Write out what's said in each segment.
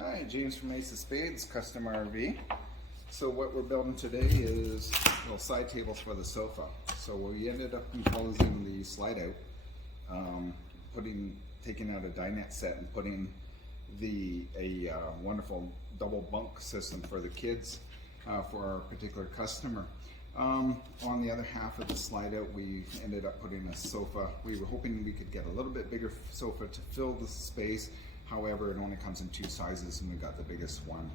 Hi, James from Ace of Spades, Custom RV. So what we're building today is little side tables for the sofa. So we ended up composing the slide out, taking out a dinette set and putting a wonderful double bunk system for the kids for our particular customer. On the other half of the slide out, we ended up putting a sofa. We were hoping we could get a little bit bigger sofa to fill the space. However, it only comes in 2 sizes, and we got the biggest one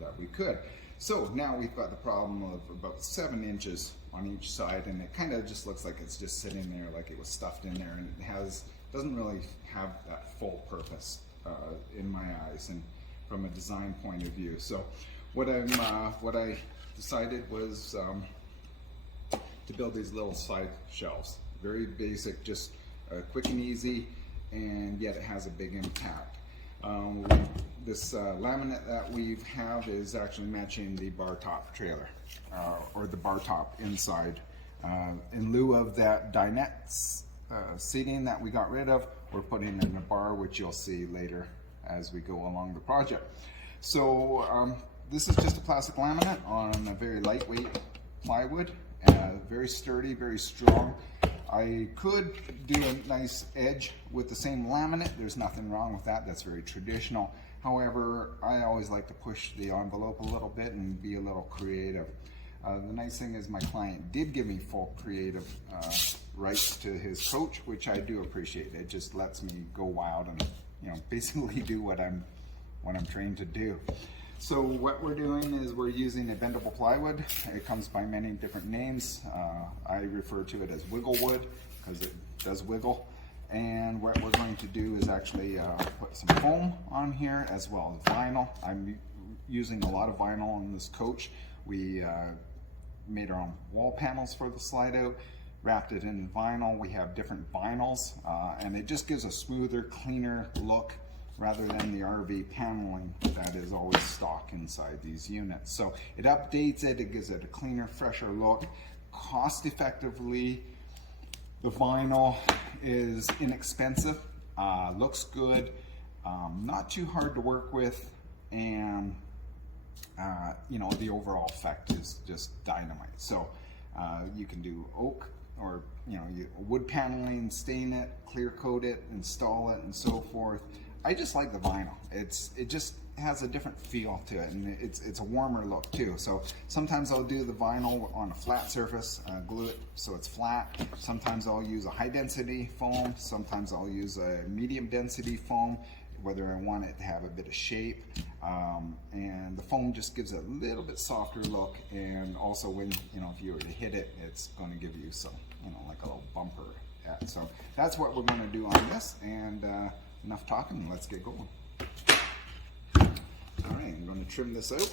that we could. So now we've got the problem of about 7 inches on each side, and it kind of just looks like it's just sitting there, like it was stuffed in there, and it doesn't really have that full purpose in my eyes, and from a design point of view. So what I decided was to build these little side shelves. Very basic, just quick and easy, and yet it has a big impact. This laminate that we have is actually matching the bar top trailer, or the bar top inside. In lieu of that dinette seating that we got rid of, we're putting in a bar, which you'll see later as we go along the project. So this is just a plastic laminate on a very lightweight plywood, very sturdy, very strong. I could do a nice edge with the same laminate. There's nothing wrong with that. That's very traditional. However, I always like to push the envelope a little bit and be a little creative. The nice thing is my client did give me full creative rights to his coach, which I do appreciate. It just lets me go wild and basically do what I'm trained to do. So what we're doing is we're using a bendable plywood. It comes by many different names. I refer to it as wiggle wood because it does wiggle. And what we're going to do is actually put some foam on here as well as vinyl. I'm using a lot of vinyl on this coach. We made our own wall panels for the slide out, wrapped it in vinyl. We have different vinyls, and it just gives a smoother, cleaner look rather than the RV paneling that is always stock inside these units. So it updates it, it gives it a cleaner, fresher look. Cost effectively, the vinyl is inexpensive, looks good, not too hard to work with, and the overall effect is just dynamite. So you can do oak or wood paneling, stain it, clear coat it, install it, and so forth. I just like the vinyl. It just has a different feel to it, and it's a warmer look too. So sometimes I'll do the vinyl on a flat surface, glue it so it's flat. Sometimes I'll use a high density foam. Sometimes I'll use a medium density foam, whether I want it to have a bit of shape. And the foam just gives it a little bit softer look, and also when if you were to hit it, it's going to give you some like a little bumper. Yeah, so that's what we're going to do on this, and enough talking, let's get going. All right, I'm going to trim this out.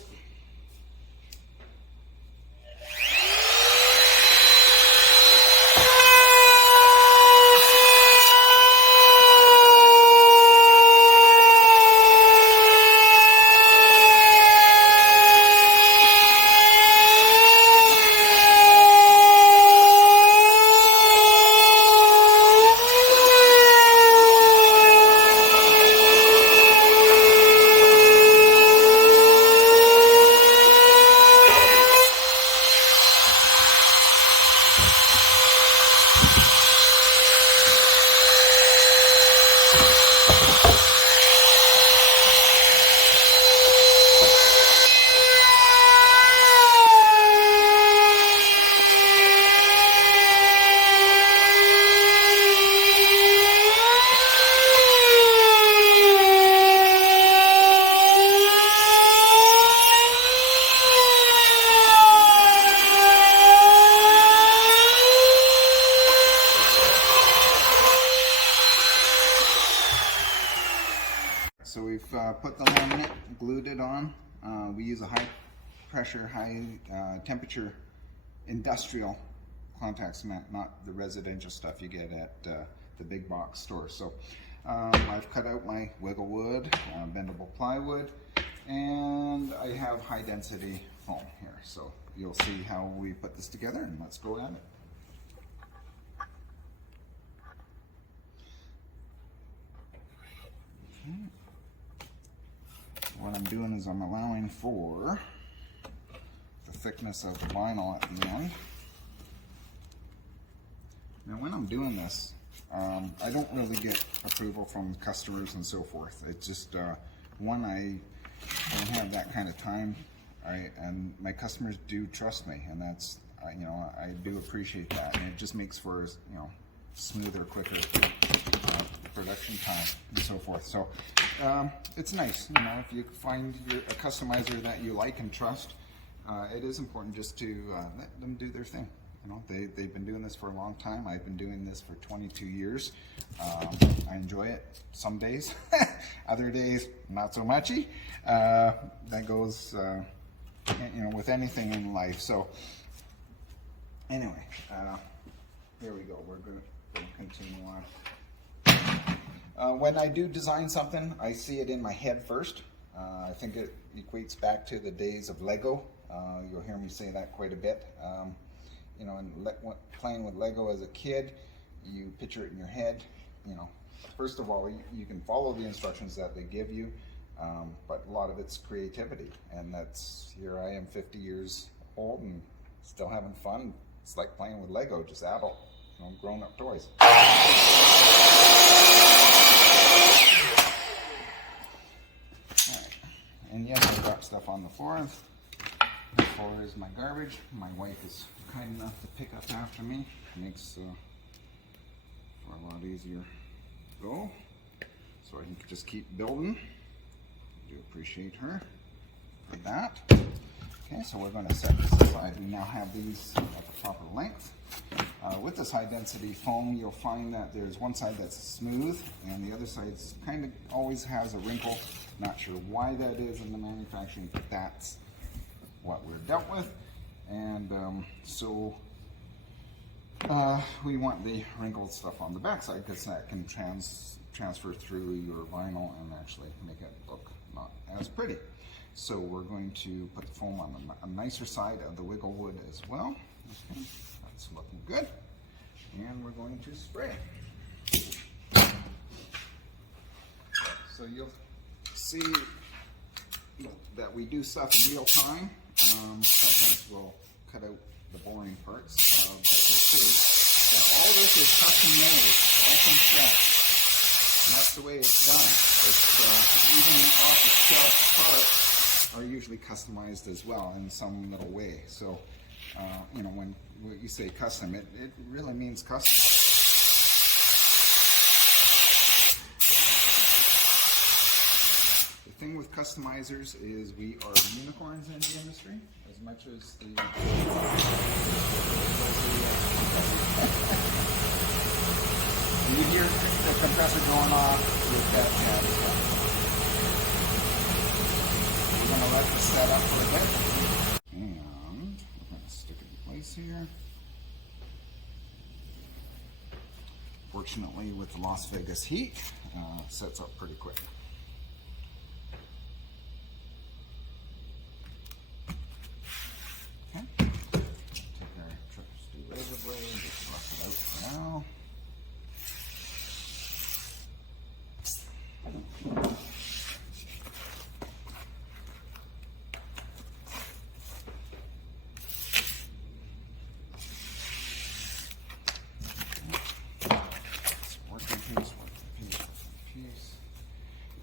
So we've put the laminate, glued it on. We use a high pressure, high temperature industrial contact cement, not the residential stuff you get at the big box store. So I've cut out my wiggle wood, bendable plywood, and I have high density foam here. So you'll see how we put this together, and let's go at it. What I'm doing is I'm allowing for the thickness of the vinyl at the end. Now when I'm doing this, I don't really get approval from customers and so forth. It's just, one, I don't have that kind of time, and my customers do trust me, and that's, you know, I do appreciate that, and it just makes for, you know, smoother, quicker production time and so forth. So it's nice, you know, if you find a customizer that you like and trust, it is important just to let them do their thing. You know, they've been doing this for a long time. I've been doing this for 22 years. I enjoy it some days, other days not so muchy. That goes, you know, with anything in life. So anyway, here we go. We're going to continue on. When I do design something, I see it in my head first. I think it equates back to the days of Lego. You'll hear me say that quite a bit. You know, and playing with Lego as a kid, you picture it in your head. You know, first of all, you can follow the instructions that they give you, but a lot of it's creativity, and that's, here I am 50 years old and still having fun. It's like playing with Lego, just adult, you know, grown-up toys. All right. And yes, I've got stuff on the floor. The floor is my garbage. My wife is kind enough to pick up after me. It makes for a lot easier to go. So I can just keep building. I do appreciate her for that. Okay, so we're going to set this aside. We now have these at the proper length. With this high density foam, you'll find that there's one side that's smooth and the other side kind of always has a wrinkle. Not sure why that is in the manufacturing, but that's what we're dealt with. And so we want the wrinkled stuff on the back side because that can transfer through your vinyl and actually make it look not as pretty. So we're going to put the foam on a nicer side of the wiggle wood as well. Okay, that's looking good. And we're going to spray. So you'll see that we do stuff in real time. Sometimes we'll cut out the boring parts, but you'll see that all this is custom made, all from scratch. And that's the way it's done. It's even off-the-shelf parts are usually customized as well in some little way. So, you know, when you say custom, it really means custom. The thing with customizers is we are unicorns in the industry as much as the you hear the compressor going off with that jazz stuff. We're going to let this set up for a bit, and we're going to stick it in place here. Fortunately, with the Las Vegas heat, it sets up pretty quick. Okay, take our trusty razor blade, just rough it out for now.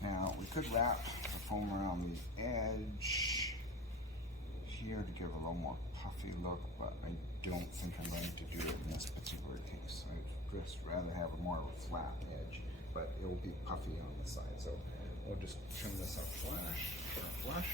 Now we could wrap the foam around the edge here to give a little more puffy look, but I don't think I'm going to do it in this particular case. I'd just rather have a more of a flat edge, but it will be puffy on the side. So we'll just trim this up flush.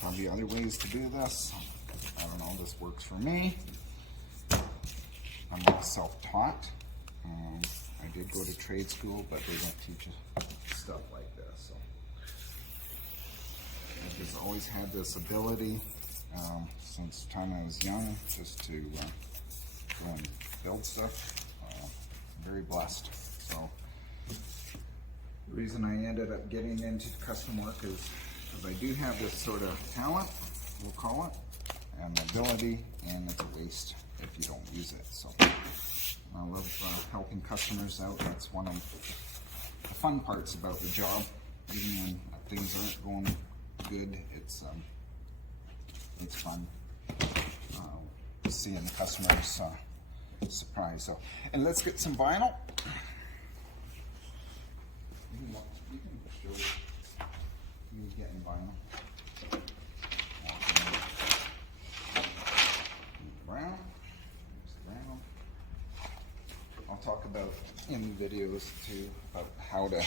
Probably other ways to do this. I don't know, this works for me. I'm all self-taught. I did go to trade school, but they don't teach us stuff like this. So I've just always had this ability since the time I was young, just to go and build stuff. I'm very blessed. So The reason I ended up getting into custom work is because I do have this sort of talent, we'll call it, and ability, and it's a waste if you don't use it. So I love helping customers out. That's one of the fun parts about the job. Even when things aren't going good, it's fun seeing the customers surprised. So, and let's get some vinyl. You can show me getting vinyl. Brown. I'll talk about in the videos too about how to,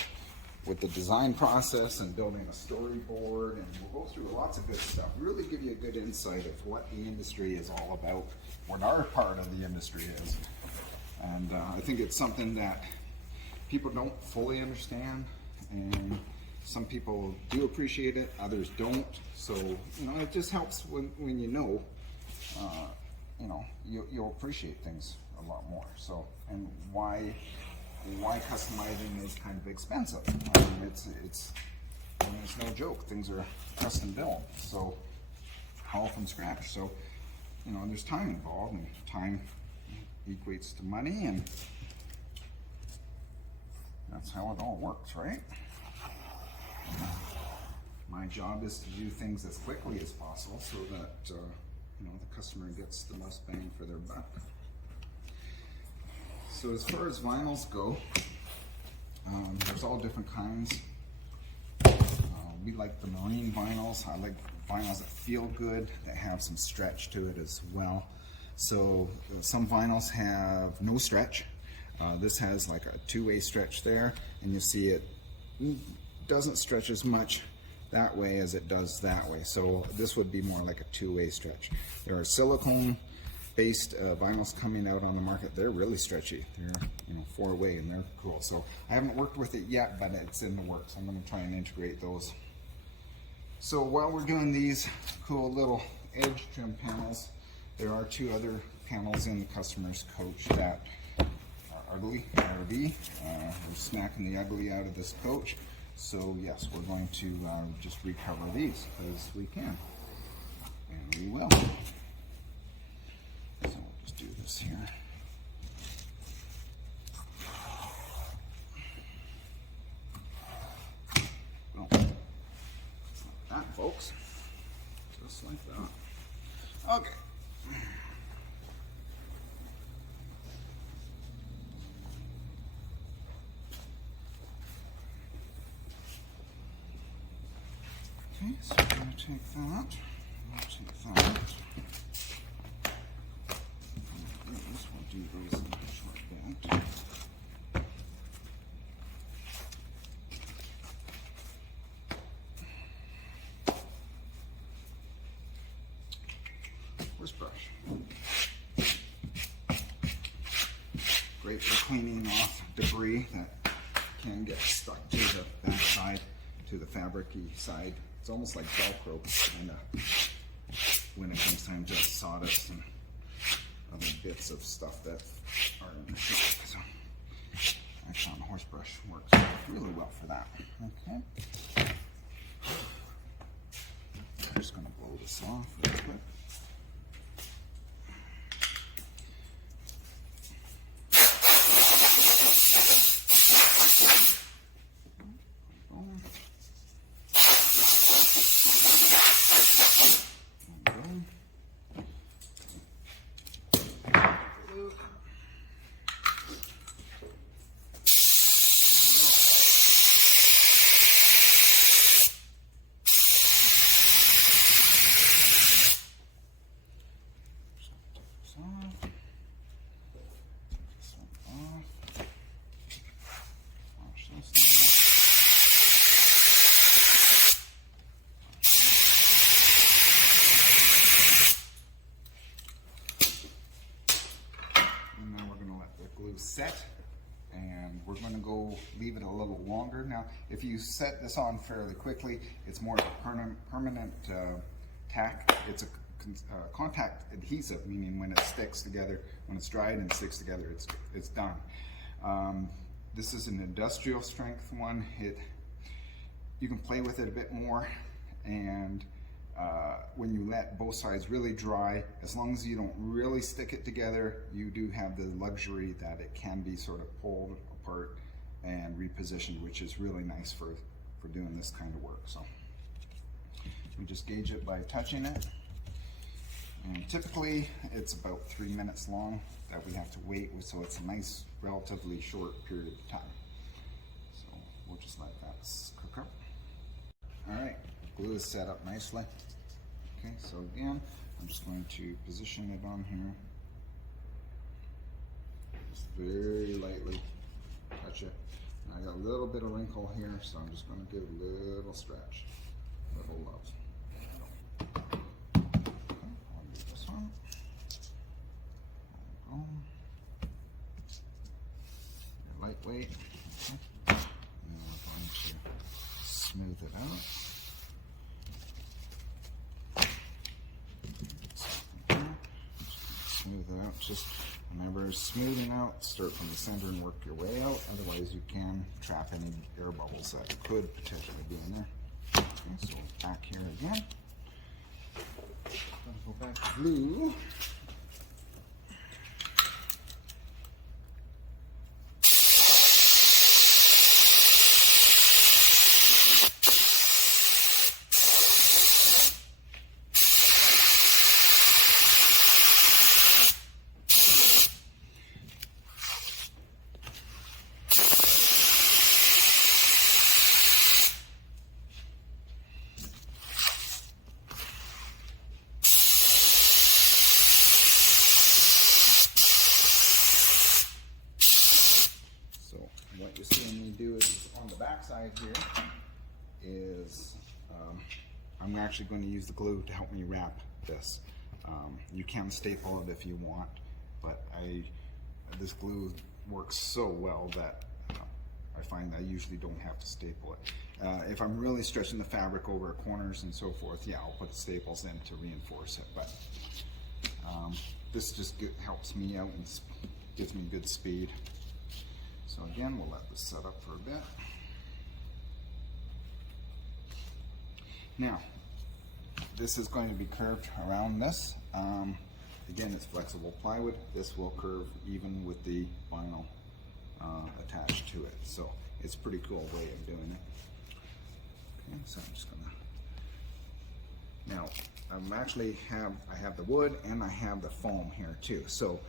with the design process and building a storyboard, and we'll go through lots of good stuff. Really give you a good insight of what the industry is all about, what our part of the industry is. And I think it's something that people don't fully understand, and some people do appreciate it, others don't. So, you know, it just helps when you know, you'll appreciate things a lot more. So, and why customizing is kind of expensive. I mean, it's no joke. Things are custom built, so all from scratch. So, you know, there's time involved, and time equates to money, and that's how it all works, right? My job is to do things as quickly as possible so that the customer gets the most bang for their buck. So as far as vinyls go, there's all different kinds. We like the marine vinyls. I like vinyls that feel good, that have some stretch to it as well. So some vinyls have no stretch. This has like a two-way stretch there, and you see it doesn't stretch as much that way as it does that way. So this would be more like a two-way stretch. There are silicone-based vinyls coming out on the market. They're really stretchy. They're four-way, and they're cool. So I haven't worked with it yet, but it's in the works. I'm going to try and integrate those. So while we're doing these cool little edge trim panels, there are two other panels in the customer's coach that are ugly, RV. We're smacking the ugly out of this coach. So yes, we're going to just recover these because we can, and we will. So we'll just do this here. Well, like that, folks. Just like that. Okay. Okay, so we're going to take that. We'll do those in a short bit. Horse brush. Great for cleaning off debris that can get stuck to the back side, to the fabric-y side. It's almost like Velcro, kind of, when it comes time to sawdust and other bits of stuff that are in the shape. So I found a horse brush works really well for that. Okay. I'm just going to blow this off real quick. Set, and we're going to go leave it a little longer. Now, if you set this on fairly quickly, it's more of a permanent tack. It's a contact adhesive, meaning when it sticks together, when it's dried and sticks together, it's done. This is an industrial strength one. You can play with it a bit more, and when you let both sides really dry, as long as you don't really stick it together, you do have the luxury that it can be sort of pulled apart and repositioned, which is really nice for doing this kind of work. So we just gauge it by touching it, and typically it's about 3 minutes long that we have to wait, so it's a nice, relatively short period of time. So we'll just let that cook up. All right, glue is set up nicely. Okay, so again, I'm just going to position it on here. Just very lightly touch it. And I got a little bit of wrinkle here, so I'm just going to give a little stretch, little love. Okay, I'll do this one. There we go. Lightweight. Okay. And then we're going to smooth it out. Smooth it out. Just remember, smoothing out, start from the center and work your way out. Otherwise, you can trap any air bubbles that could potentially be in there. Okay, so back here again. Go back to glue. What you're seeing me do is on the back side here is I'm actually going to use the glue to help me wrap this. You can staple it if you want, but this glue works so well that I find I usually don't have to staple it. If I'm really stretching the fabric over corners and so forth, yeah, I'll put staples in to reinforce it, but this just helps me out and gives me good speed. So again, we'll let this set up for a bit. Now, this is going to be curved around this. Again, it's flexible plywood. This will curve even with the vinyl attached to it. So it's a pretty cool way of doing it. Okay, so I'm just gonna. Now, I have the wood and I have the foam here too. So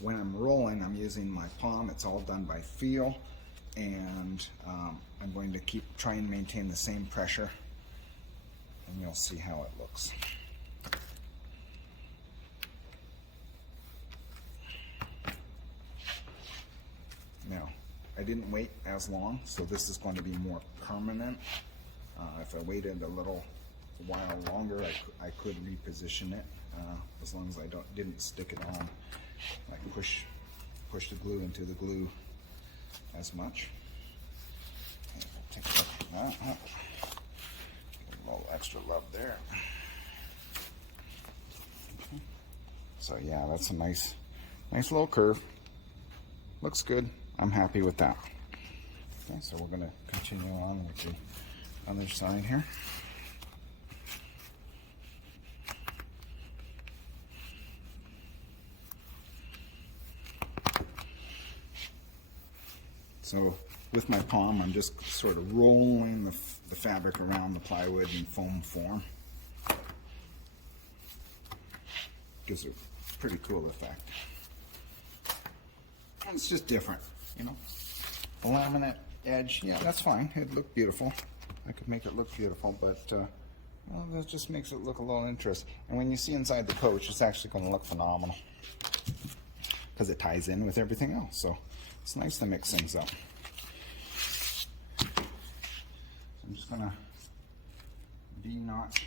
when I'm rolling, I'm using my palm. It's all done by feel, and I'm going to try and maintain the same pressure, and you'll see how it looks. Now, I didn't wait as long, so this is going to be more permanent. If I waited a little while longer, I could reposition it, as long as I didn't stick it on, like push the glue into the glue as much. Okay, we'll take that out. A little extra love there. Okay. So yeah, that's a nice little curve. Looks good. I'm happy with that. Okay, so we're going to continue on with the other side here. So with my palm, I'm just sort of rolling the fabric around the plywood in foam form. Gives a pretty cool effect. And it's just different, you know. The laminate edge, yeah, that's fine. It'd look beautiful. I could make it look beautiful, but well, that just makes it look a little interesting. And when you see inside the coach, it's actually going to look phenomenal because it ties in with everything else. So it's nice to mix things up. I'm just going to V-notch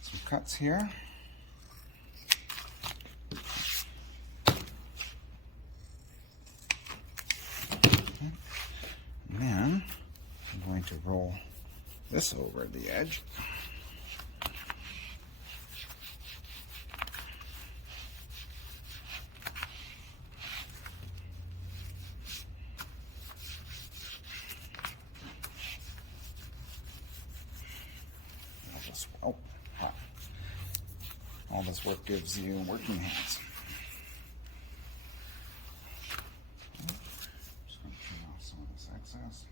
some cuts here. And then I'm going to roll this over the edge. Oh, hot. All this work gives you working hands. Just going to trim off some of this excess.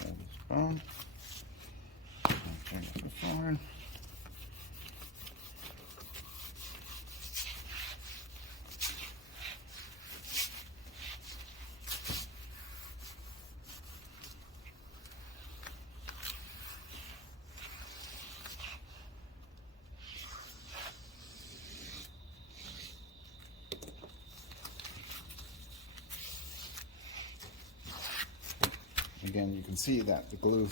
Hold this bone. Take it forward. Again, you can see that the glue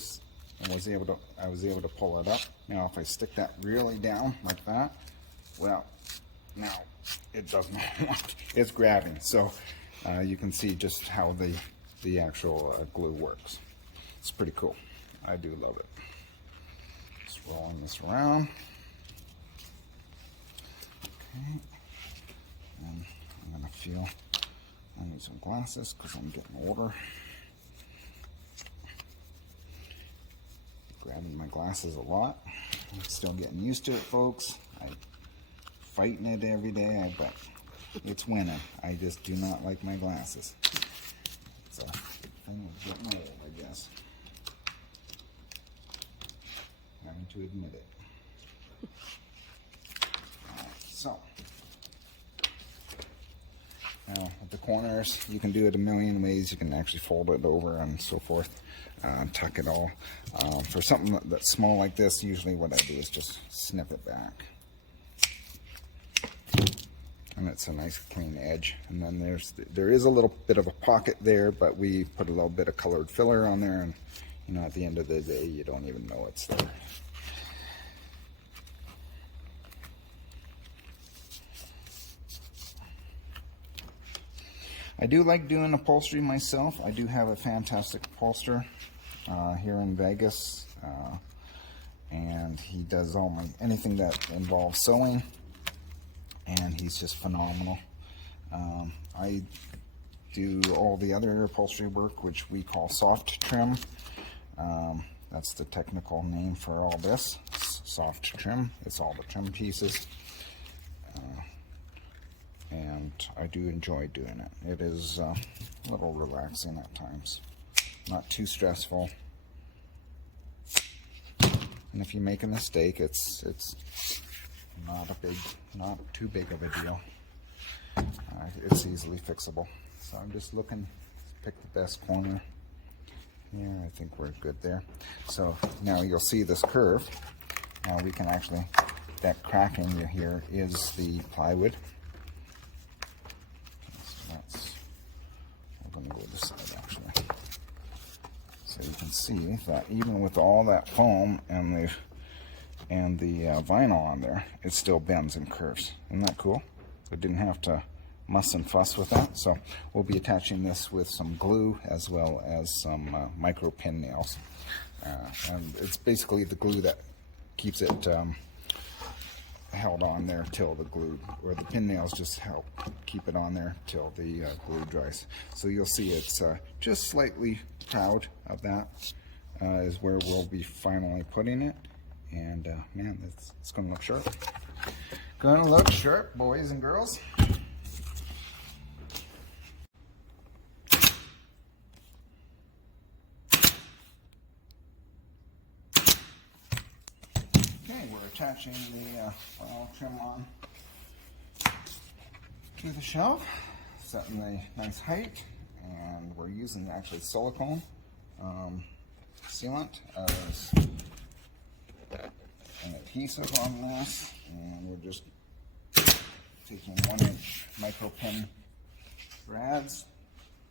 I was able to pull it up. Now, if I stick that really down like that, well, now it does not want. It's grabbing. So you can see just how the actual glue works. It's pretty cool. I do love it. Just rolling this around. Okay, and I'm gonna feel. I need some glasses because I'm getting older. Grabbing my glasses a lot. I'm still getting used to it, folks. I'm fighting it every day, but it's winning. I just do not like my glasses. It's a thing of getting old, I guess. Having to admit it. Alright, so. Now, at the corners, you can do it a million ways. You can actually fold it over and so forth. Tuck it all. For something that's small like this, usually what I do is just snip it back. And it's a nice clean edge. And then there is a little bit of a pocket there, but we put a little bit of colored filler on there, and you know, at the end of the day, you don't even know it's there. I do like doing upholstery myself. I do have a fantastic upholsterer here in Vegas, and he does anything that involves sewing, and he's just phenomenal. I do all the other upholstery work, which we call soft trim. That's the technical name for all this. It's soft trim. It's all the trim pieces. And I do enjoy doing it. It is a little relaxing at times. Not too stressful. And if you make a mistake, it's not too big of a deal. It's easily fixable. So I'm just looking to pick the best corner. Yeah, I think we're good there. So now you'll see this curve. Now we can actually, that cracking you hear is the plywood. We're going to go this side actually. So you can see that even with all that foam and the vinyl on there, it still bends and curves. Isn't that cool? I didn't have to muss and fuss with that. So we'll be attaching this with some glue as well as some micro pin nails. And it's basically the glue that keeps it held on there till the glue, or the pin nails just help keep it on there till the glue dries. So you'll see it's just slightly proud of that. Is where we'll be finally putting it, and man, it's gonna look sharp. Gonna look sharp, boys and girls. We're attaching the final trim on to the shelf, setting the nice height, and we're using actually silicone sealant as an adhesive on this, and we're just taking 1-inch micro pin brads.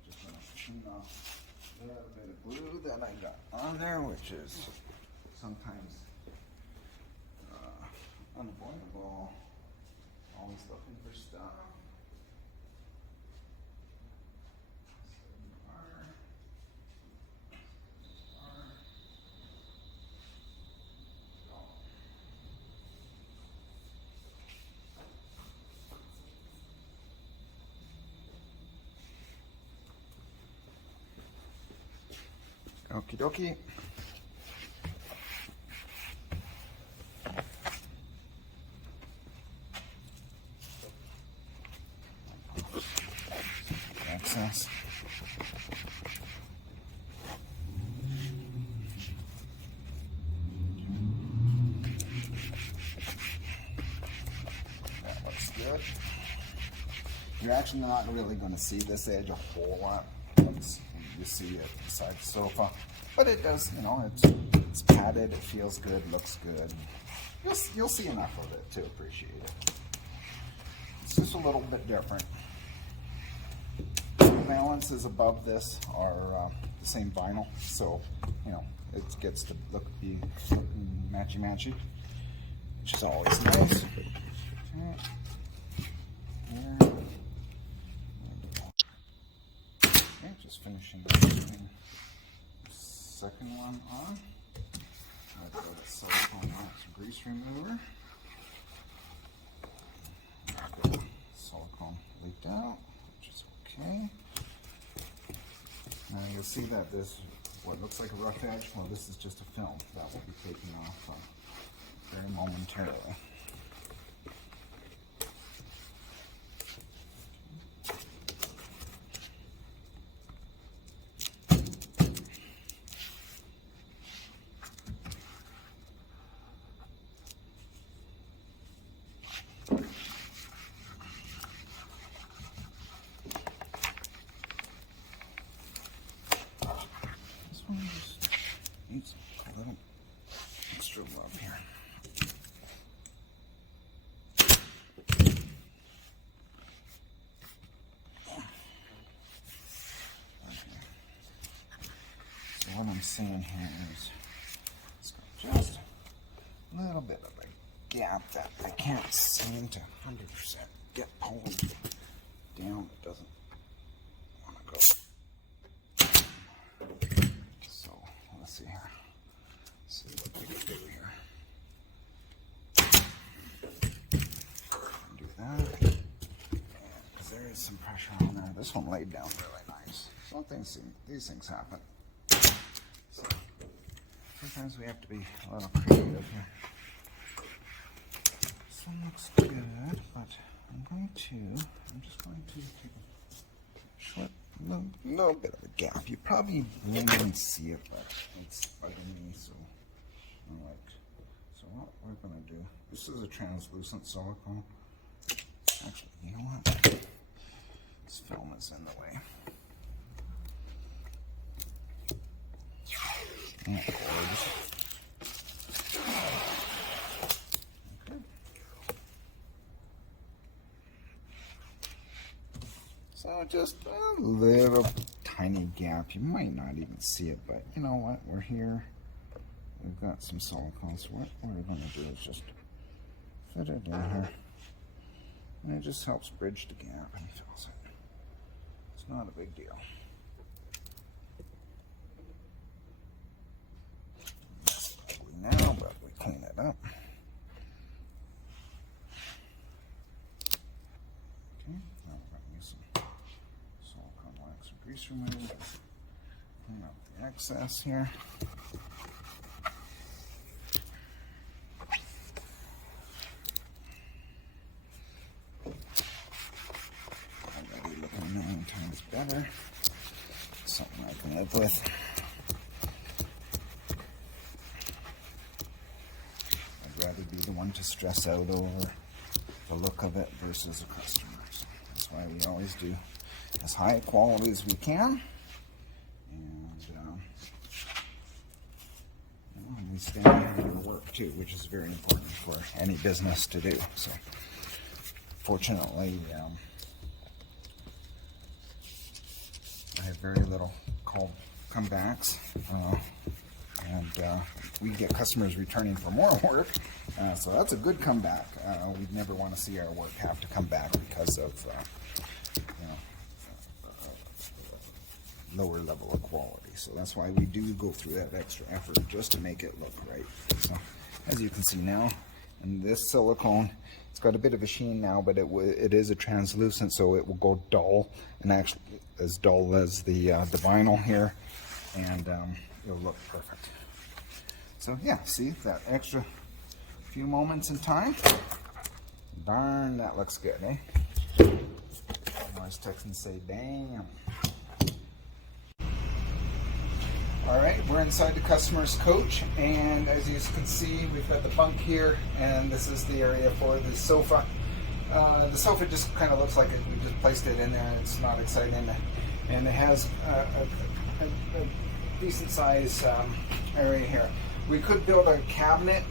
Just going to clean off a little bit of glue that I got on there, which is sometimes unavoidable. Always looking for stuff. Okie dokie. Access. That looks good. You're actually not really going to see this edge a whole lot. You see it beside the sofa, but it does, you know, it's padded, it feels good, looks good. You'll see enough of it to appreciate it. It's just a little bit different. The valances above this are the same vinyl, so you know it gets to be matchy-matchy, which is always nice. Okay, just finishing the second one on. I've got a silicone wax grease remover. I've got silicone leaked out, which is okay. Now you'll see that there's what looks like a rough edge. Well, this is just a film that will be taken off very momentarily. Needs a little extra love here. So what I'm seeing here is it's got just a little bit of a gap that I can't seem to 100% get pulled down. It doesn't want to go. Let's see here. Let's see what we can do here. Do that. Because there is some pressure on there. This one laid down really nice. These things happen. So sometimes we have to be a little creative here. This one looks good, but I'm just going to take a short little bit of a gap. You probably won't even see it, but it's bugging me. So what we're gonna do? This is a translucent silicone. Actually, you know what? This film is in the way. Okay. So just a little tiny gap. You might not even see it, but you know what? We're here. We've got some silicone. So what we're going to do is just fit it in here. And it just helps bridge the gap and fills it. It's not a big deal. It's ugly now, but we clean it up. Okay, now we're going to use some silicone wax and grease remover. Clean up the excess here. Already looking a million times better. Something I can live with. I'd rather be the one to stress out over the look of it versus a customer. So that's why we always do as high quality as we can, and we stand behind our work too, which is very important for any business to do. So fortunately, I have very little comebacks, and we get customers returning for more work, so that's a good comeback. We'd never want to see our work have to come back because of lower level of quality. So that's why we do go through that extra effort just to make it look right. So as you can see now, and this silicone, it's got a bit of a sheen now, but it is a translucent, so it will go dull, and actually as dull as the vinyl here, and it'll look perfect. So yeah, see that extra few moments in time? Darn, that looks good, eh? I always text and say, damn. All right, we're inside the customer's coach, and as you can see, we've got the bunk here, and this is the area for the sofa. The sofa just kind of looks like we just placed it in there. It's not exciting, and it has a decent size area here. We could build a cabinet,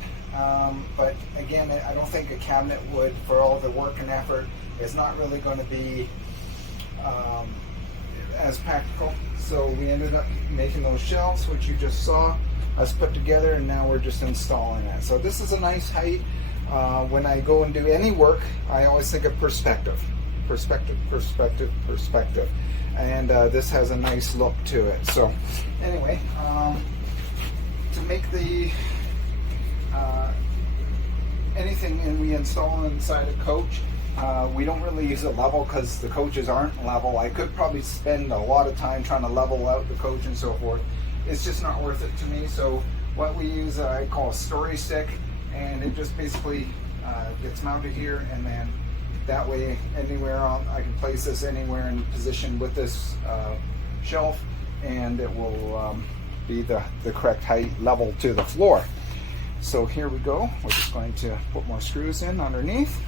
but again, I don't think a cabinet would, for all the work and effort, is not really going to be as practical. So we ended up making those shelves, which you just saw us put together, and now we're just installing it. So this is a nice height. When I go and do any work, I always think of perspective. And this has a nice look to it. So anyway, to make the anything and we install inside a coach, we don't really use a level because the coaches aren't level. I could probably spend a lot of time trying to level out the coach and so forth. It's just not worth it to me. So what we use, I call a story stick, and it just basically gets mounted here, and then that way anywhere I can place this anywhere in position with this shelf, and it will be the correct height level to the floor. So here we go. We're just going to put more screws in underneath.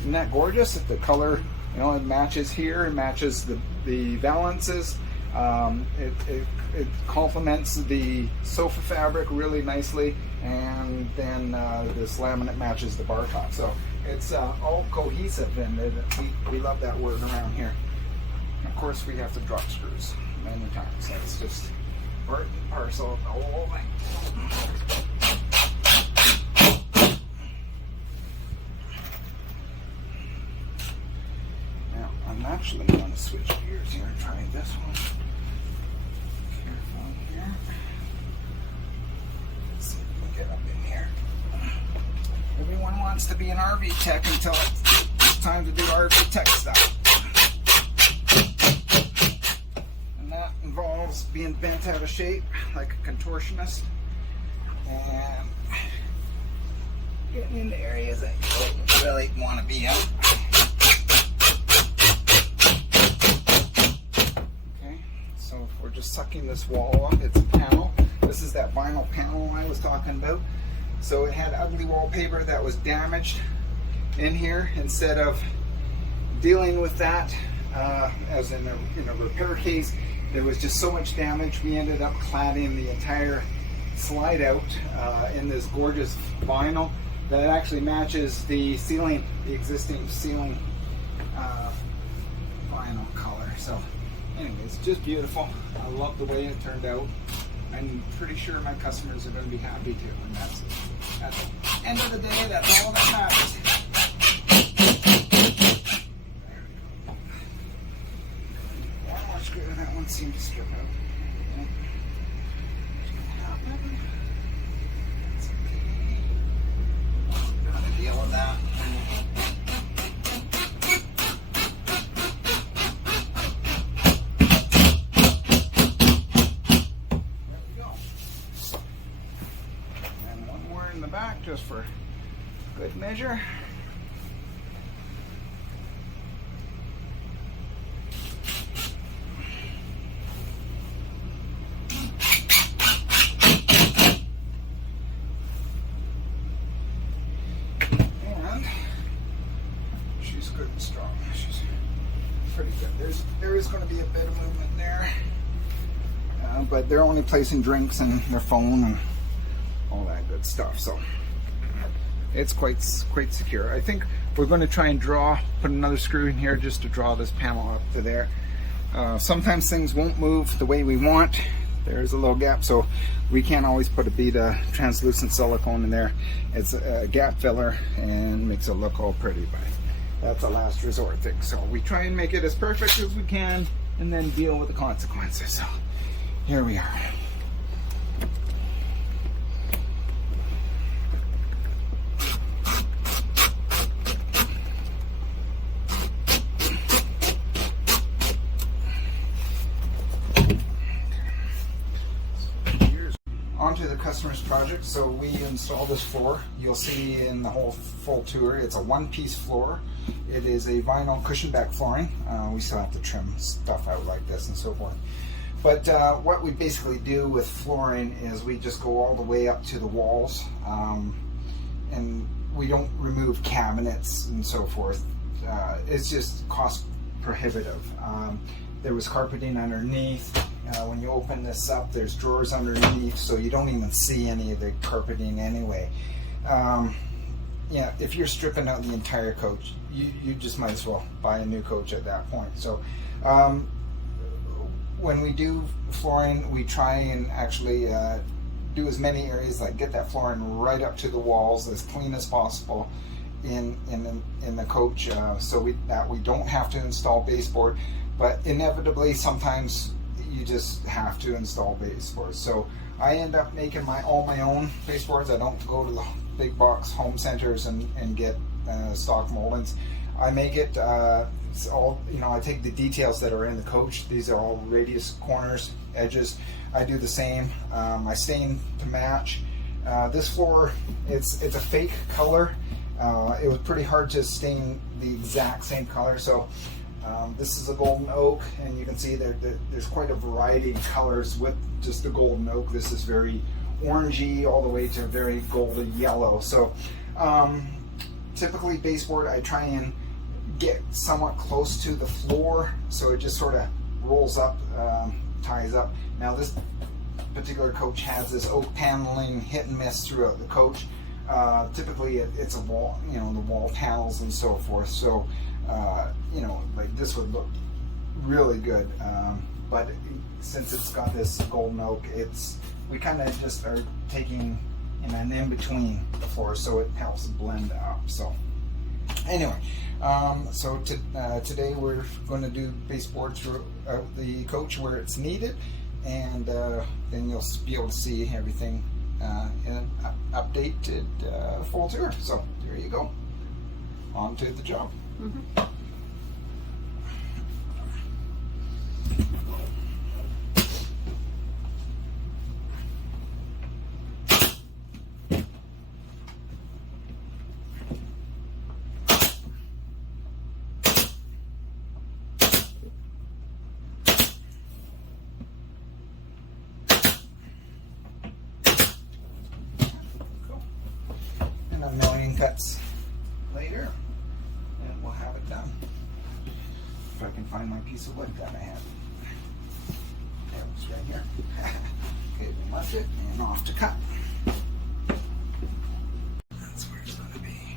Isn't that gorgeous? The color, you know, it matches here. It matches the valances. It complements the sofa fabric really nicely, and then this laminate matches the bar top. So it's all cohesive, and we love that word around here. Of course, we have to drop screws many times. That's just part and parcel of the whole thing. I'm actually going to switch gears here and try this one. Careful here. Let's see if we can get up in here. Everyone wants to be an RV tech until it's time to do RV tech stuff. And that involves being bent out of shape like a contortionist and getting into areas that you really want to be in. We're just sucking this wall up. It's a panel. This is that vinyl panel I was talking about. So it had ugly wallpaper that was damaged in here. Instead of dealing with that as in a repair case, there was just so much damage. We ended up cladding the entire slide out in this gorgeous vinyl that actually matches the ceiling, the existing ceiling vinyl color. So anyways, just beautiful. I love the way it turned out. I'm pretty sure my customers are going to be happy too. And that's at the end of the day, that's all that matters. One more screw. That one seemed to strip out. Okay. That's okay. Gotta deal with that. Just for good measure. And she's good and strong. She's pretty good. There is going to be a bit of movement there, but they're only placing drinks and their phone and all that good stuff. So it's quite secure. I think we're going to try and put another screw in here just to draw this panel up to there. Sometimes things won't move the way we want. There's a little gap, so we can't always put a bead of translucent silicone in there. It's a gap filler and makes it look all pretty, but that's a last resort thing. So we try and make it as perfect as we can and then deal with the consequences. So here we are. the customer's project. So we installed this floor. You'll see in the whole full tour, it's a one-piece floor. It is a vinyl cushion back flooring. We still have to trim stuff out like this and so forth. But what we basically do with flooring is we just go all the way up to the walls, and we don't remove cabinets and so forth. It's just cost prohibitive. There was carpeting underneath. When you open this up, there's drawers underneath, so you don't even see any of the carpeting anyway. Yeah, if you're stripping out the entire coach, you just might as well buy a new coach at that point. So when we do flooring, we try and actually do as many areas, like get that flooring right up to the walls as clean as possible in the coach, so we don't have to install baseboard. But inevitably, sometimes you just have to install baseboards. So I end up making all my own baseboards. I don't go to the big box home centers and get stock moldings. I make it. It's all, I take the details that are in the coach. These are all radius, corners, edges. I do the same. I stain to match. This floor, it's a fake color. It was pretty hard to stain the exact same color. So this is a golden oak, and you can see there's quite a variety of colors with just the golden oak. This is very orangey all the way to very golden yellow. So typically baseboard, I try and get somewhat close to the floor, so it just sort of rolls up, ties up. Now this particular coach has this oak paneling hit and miss throughout the coach. Typically it's a wall, the wall panels and so forth. So like this would look really good, but since it's got this golden oak, we kind of just are taking an in between the floors, so it helps blend up. So anyway, today we're going to do baseboard throughout the coach where it's needed, and then you'll be able to see everything in an updated full tour. So there you go, on to the job. Mm-hmm. A million cuts later, and we'll have it done. If I can find my piece of wood that I have. There, it's right here. Okay, we left it, and off to cut. That's where it's going to be.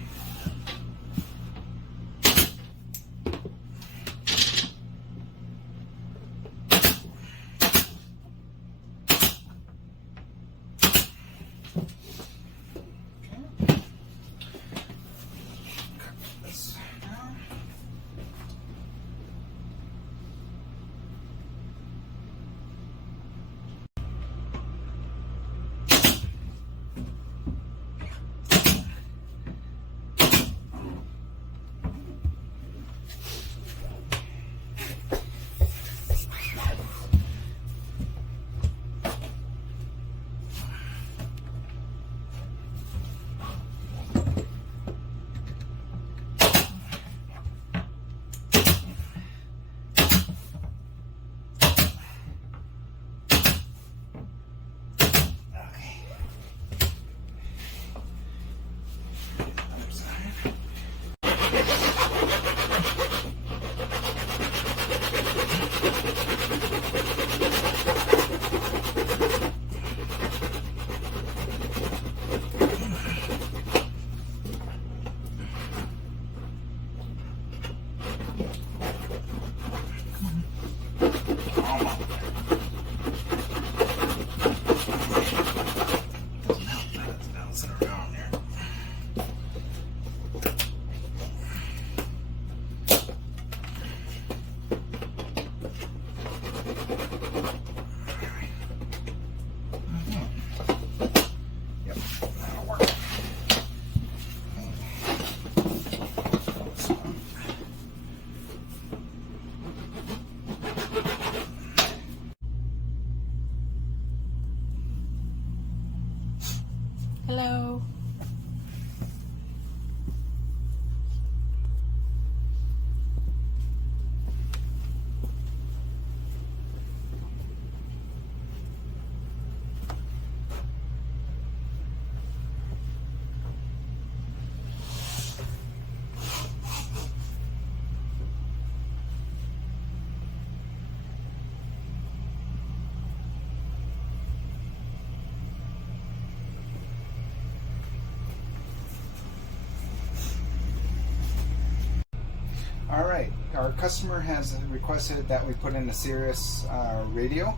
All right, our customer has requested that we put in a Sirius radio,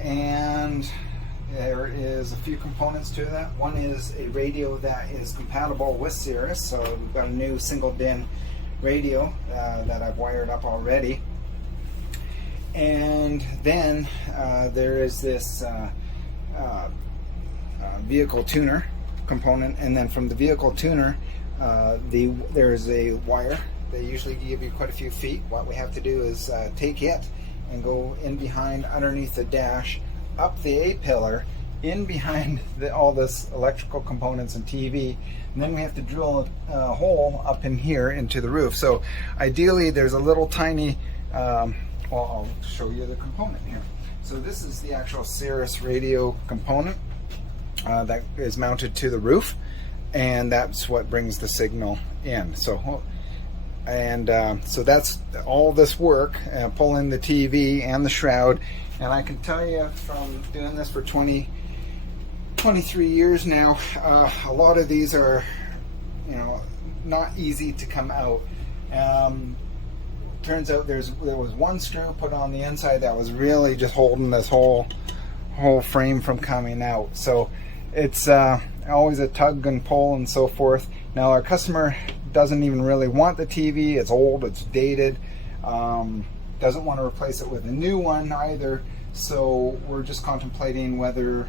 and there is a few components to that. One is a radio that is compatible with Sirius, so we've got a new single DIN radio that I've wired up already. And then there is this vehicle tuner component, and then from the vehicle tuner there is a wire. They usually give you quite a few feet. What we have to do is take it and go in behind underneath the dash, up the A-pillar, in behind all this electrical components and TV, and then we have to drill a hole up in here into the roof. So ideally there's a little tiny, well, I'll show you the component here. So this is the actual Sirius radio component that is mounted to the roof, and that's what brings the signal in. So so that's all this work, pulling the TV and the shroud. And I can tell you from doing this for 23 years now, a lot of these are, not easy to come out. Turns out there was one screw put on the inside that was really just holding this whole frame from coming out. So it's always a tug and pull and so forth. Now our customer doesn't even really want the TV. It's old, it's dated, doesn't want to replace it with a new one either. So we're just contemplating whether,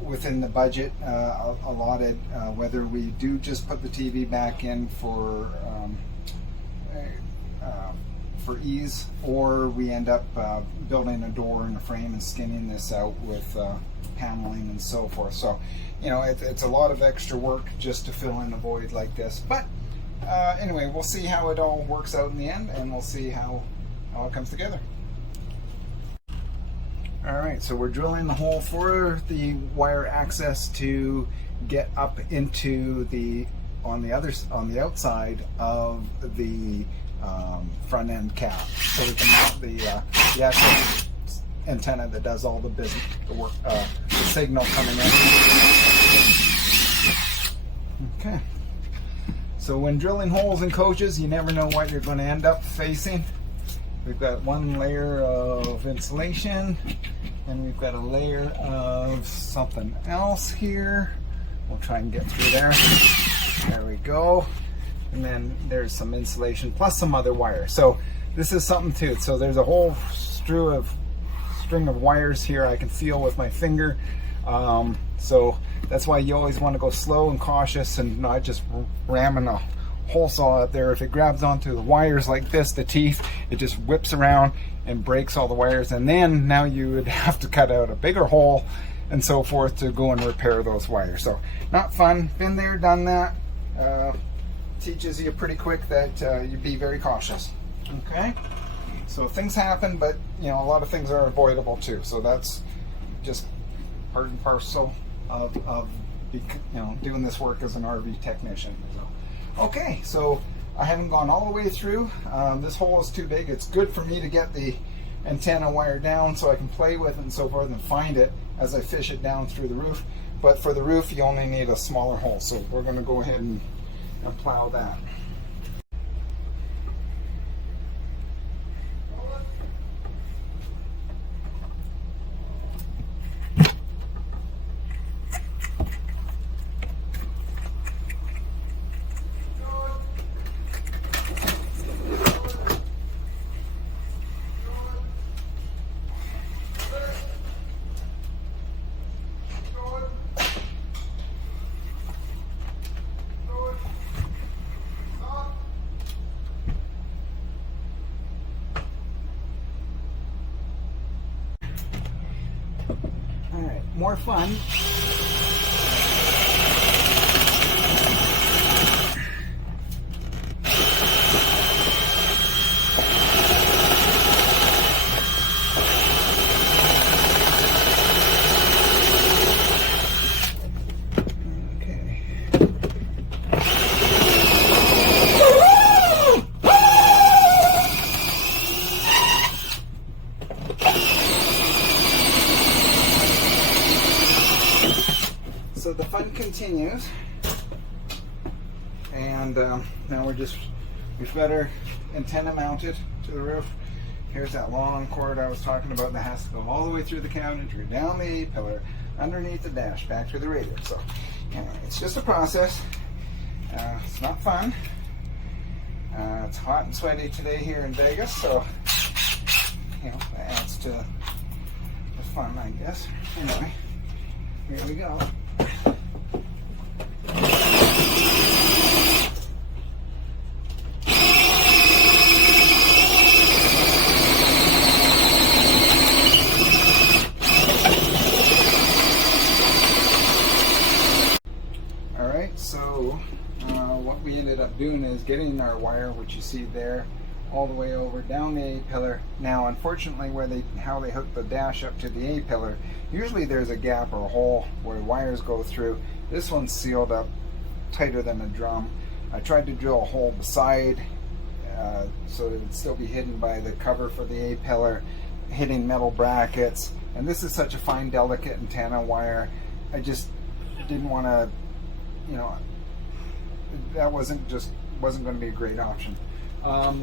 within the budget allotted, whether we do just put the TV back in for ease, or we end up building a door and a frame and skinning this out with paneling and so forth. So it's a lot of extra work just to fill in a void like this, but anyway, we'll see how it all works out in the end, and we'll see how it comes together. All right, so we're drilling the hole for the wire access to get up into on the outside of the front end cap, so we can mount the actual antenna that does all the business, the signal coming in. Okay, so when drilling holes in coaches, you never know what you're going to end up facing. We've got one layer of insulation, and we've got a layer of something else here. We'll try and get through there. There we go. And then there's some insulation plus some other wire. So this is something too. So there's a whole string of wires here I can feel with my finger. So that's why you always want to go slow and cautious and not just ramming a hole saw out there. If it grabs onto the wires like this, the teeth, it just whips around and breaks all the wires, and then now you would have to cut out a bigger hole and so forth to go and repair those wires. So not fun. Been there, done that. Teaches you pretty quick that you be very cautious. Okay, so things happen, but a lot of things are avoidable too. So that's just part and parcel of doing this work as an RV technician. So, okay, so I haven't gone all the way through. This hole is too big. It's good for me to get the antenna wired down so I can play with it and so forth and find it as I fish it down through the roof. But for the roof, you only need a smaller hole. So we're going to go ahead and plow that. All right, more fun. So the fun continues, and now we're just We've got our antenna mounted to the roof. Here's that long cord I was talking about that has to go all the way through the cabinetry, down the A-pillar, underneath the dash, back to the radio. So anyway, it's just a process. It's not fun. It's hot and sweaty today here in Vegas, so you know, that adds to the fun, I guess. Anyway, here we go. What we ended up doing is getting our wire, which you see there, all the way over down the A-pillar. Now, unfortunately, how they hook the dash up to the A-pillar, usually there's a gap or a hole where wires go through. This one's sealed up tighter than a drum. I tried to drill a hole beside so it would still be hidden by the cover for the A-pillar, hitting metal brackets. And this is such a fine, delicate antenna wire. I just didn't want to, you know, that wasn't going to be a great option.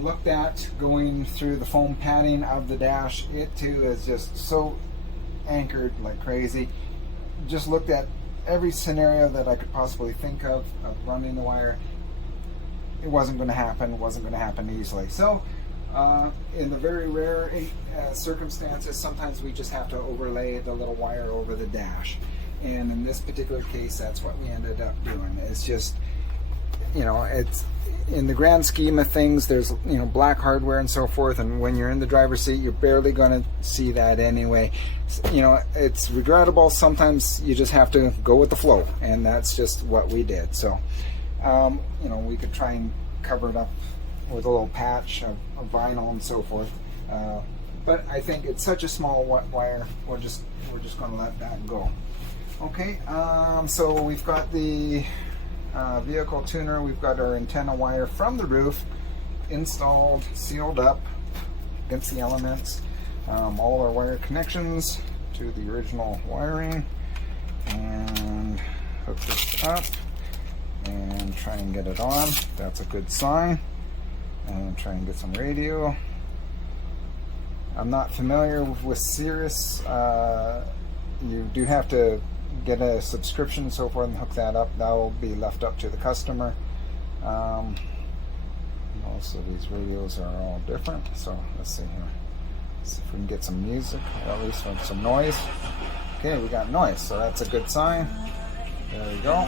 Looked at going through the foam padding of the dash. It too is just so anchored like crazy. Just looked at every scenario that I could possibly think of running the wire. It wasn't going to happen. It wasn't going to happen easily. So in the very rare circumstances, sometimes we just have to overlay the little wire over the dash. And in this particular case, that's what we ended up doing. It's just, you know, it's in the grand scheme of things, there's, you know, black hardware and so forth, and when you're in the driver's seat, you're barely going to see that anyway. You know, it's regrettable. Sometimes you just have to go with the flow, and that's just what we did. So you know, we could try and cover it up with a little patch of vinyl and so forth, but I think it's such a small wire, we're just going to let that go. Okay, so we've got the vehicle tuner. We've got our antenna wire from the roof installed, sealed up against the elements. All our wire connections to the original wiring, and hook this up and try and get it on. That's a good sign. And try and get some radio. I'm not familiar with Sirius. You do have to get a subscription and so forth and hook that up. That will be left up to the customer. Most of these radios are all different, so let's see here. Let's see if we can get some music, or at least some noise. Okay, we got noise, so that's a good sign. There we go.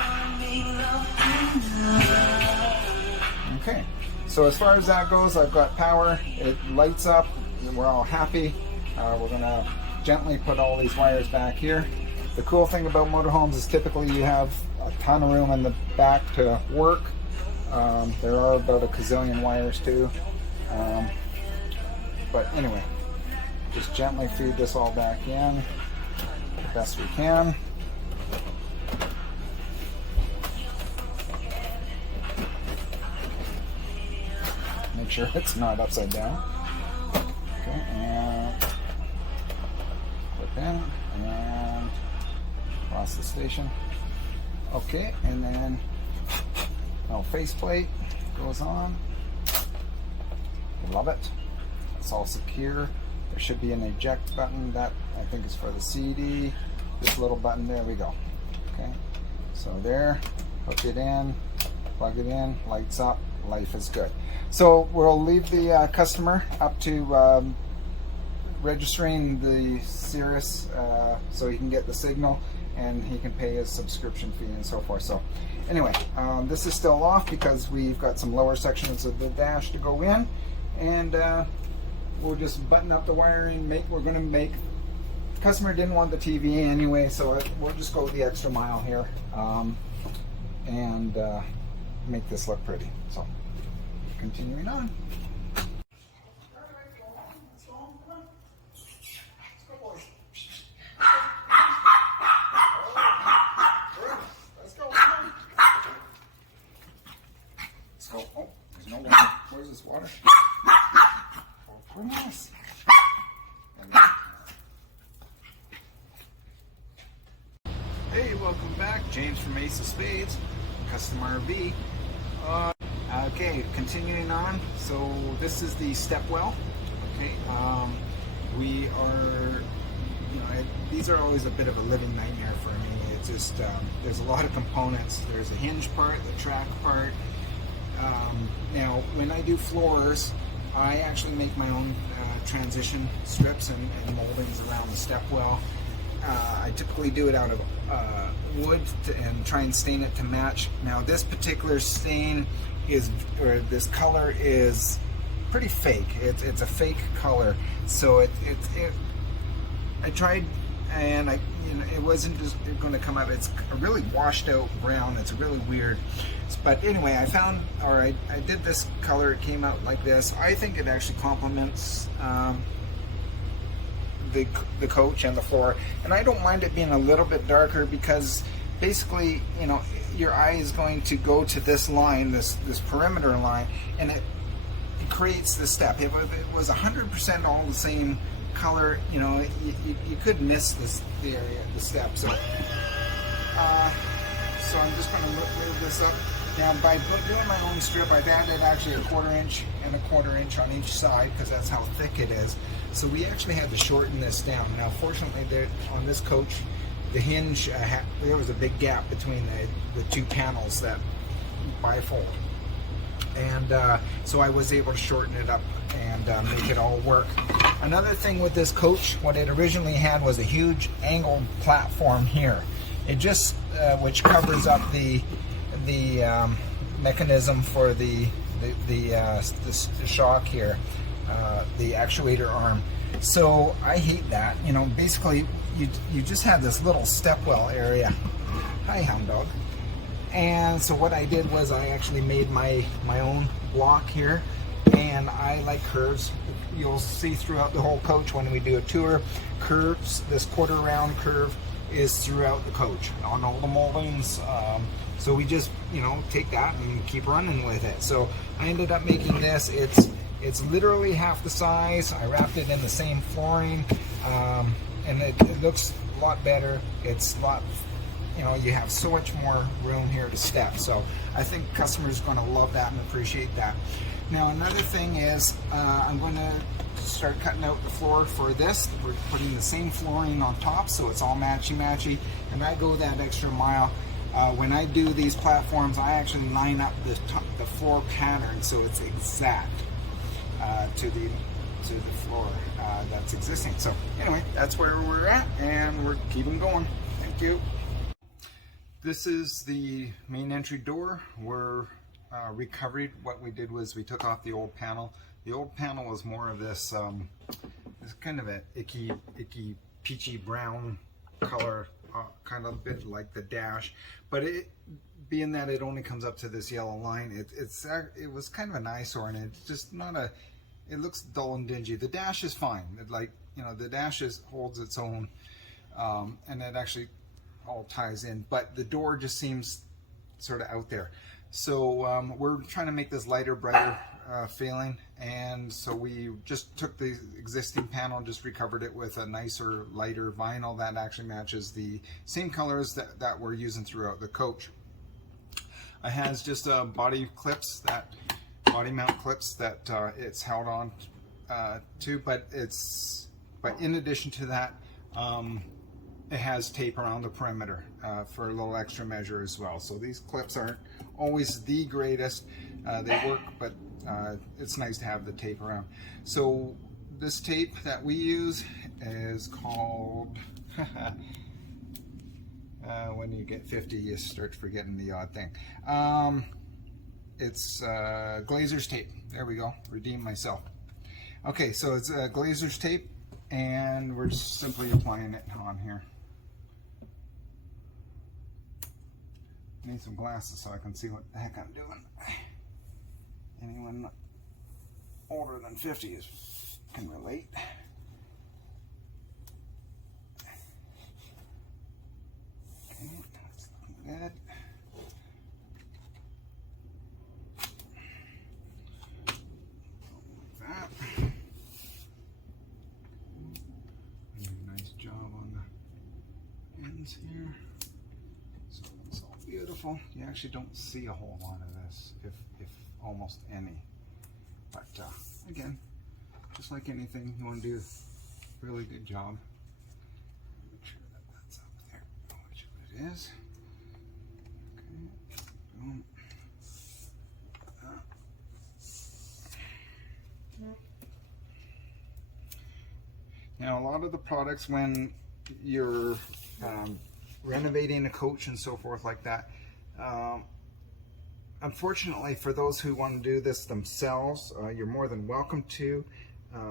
Okay, so as far as that goes, I've got power. It lights up. We're all happy. We're going to gently put all these wires back here. The cool thing about motorhomes is typically you have a ton of room in the back to work. There are about a gazillion wires too. But anyway, just gently feed this all back in the best we can. Make sure it's not upside down. Okay, and clip in and across the station. Okay, and then our faceplate goes on. Love it. It's all secure. There should be an eject button. That I think is for the CD. This little button, there we go. Okay, so there, hook it in, plug it in, lights up, life is good. So we'll leave the customer up to registering the Sirius so he can get the signal and he can pay his subscription fee and so forth. So anyway, this is still off because we've got some lower sections of the dash to go in, and we'll just button up the wiring. We're going to make, the customer didn't want the TV anyway, so we'll just go the extra mile here and make this look pretty. So continuing on. Where's this water? Oh, goodness. Hey, welcome back. James from Ace of Spades, Custom RV. Okay, continuing on. So this is the step well. Okay, we are, these are always a bit of a living nightmare for me. It's just there's a lot of components. There's a hinge part, the track part. Now, when I do floors, I actually make my own transition strips and moldings around the step well. I typically do it out of wood and try and stain it to match. Now, this particular stain this color is pretty fake. It's a fake color. So I tried, and it wasn't just going to come out. It's a really washed out brown. It's really weird. But anyway, I did this color. It came out like this. I think it actually complements the coach and the floor, and I don't mind it being a little bit darker, because basically, your eye is going to go to this line, this perimeter line, and it creates the step. If it was 100% all the same color, you could miss the step. So I'm just going to move this up. Now, by doing my own strip, I've added actually a 1/4 inch and a 1/4 inch on each side, because that's how thick it is. So we actually had to shorten this down. Now, fortunately, on this coach, the hinge, there was a big gap between the two panels that bifold. And so I was able to shorten it up and make it all work. Another thing with this coach, what it originally had was a huge angled platform here. It just, which covers up the mechanism for the shock here, the actuator arm. So I hate that. Basically you just have this little stepwell area. Hi, hound dog. And so what I did was I actually made my own block here, and I like curves. You'll see throughout the whole coach when we do a tour, curves. This 1/4 round curve is throughout the coach on all the moldings. So we just take that and keep running with it. So I ended up making this. It's literally half the size. I wrapped it in the same flooring, and it looks a lot better. It's a lot, you have so much more room here to step. So I think customers are going to love that and appreciate that. Now, another thing is I'm going to start cutting out the floor for this. We're putting the same flooring on top, so it's all matchy-matchy, and I go that extra mile. When I do these platforms, I actually line up the floor pattern so it's exact to the floor that's existing. So anyway, that's where we're at, and we're keeping going. Thank you. This is the main entry door. We're recovered. What we did was we took off the old panel. The old panel was more of this kind of a icky peachy brown color, kind of a bit like the dash, but being that it only comes up to this yellow line, it was kind of an eyesore, and it's just not it looks dull and dingy. The dash is fine. The dash holds its own, and it actually all ties in, but the door just seems sort of out there. So we're trying to make this lighter, brighter feeling, and so we just took the existing panel, just recovered it with a nicer, lighter vinyl that actually matches the same colors that we're using throughout the coach. It has just body mount clips that it's held on to, but in addition to that, it has tape around the perimeter for a little extra measure as well. So these clips aren't always the greatest. They work, but it's nice to have the tape around. So this tape that we use is called, when you get 50, you start forgetting the odd thing. It's Glazer's tape. There we go. Redeem myself. Okay, so it's Glazer's tape, and we're just simply applying it on here. Need some glasses so I can see what the heck I'm doing. Anyone older than 50 can relate. Okay, that's looking good. Like that. Nice job on the ends here. So it's all beautiful. You actually don't see a whole lot of this if almost any. But again, just like anything, you want to do a really good job. Make sure that that's up there, which it is. Okay, boom. Now, a lot of the products, when you're renovating a coach and so forth like that, unfortunately for those who want to do this themselves, you're more than welcome to.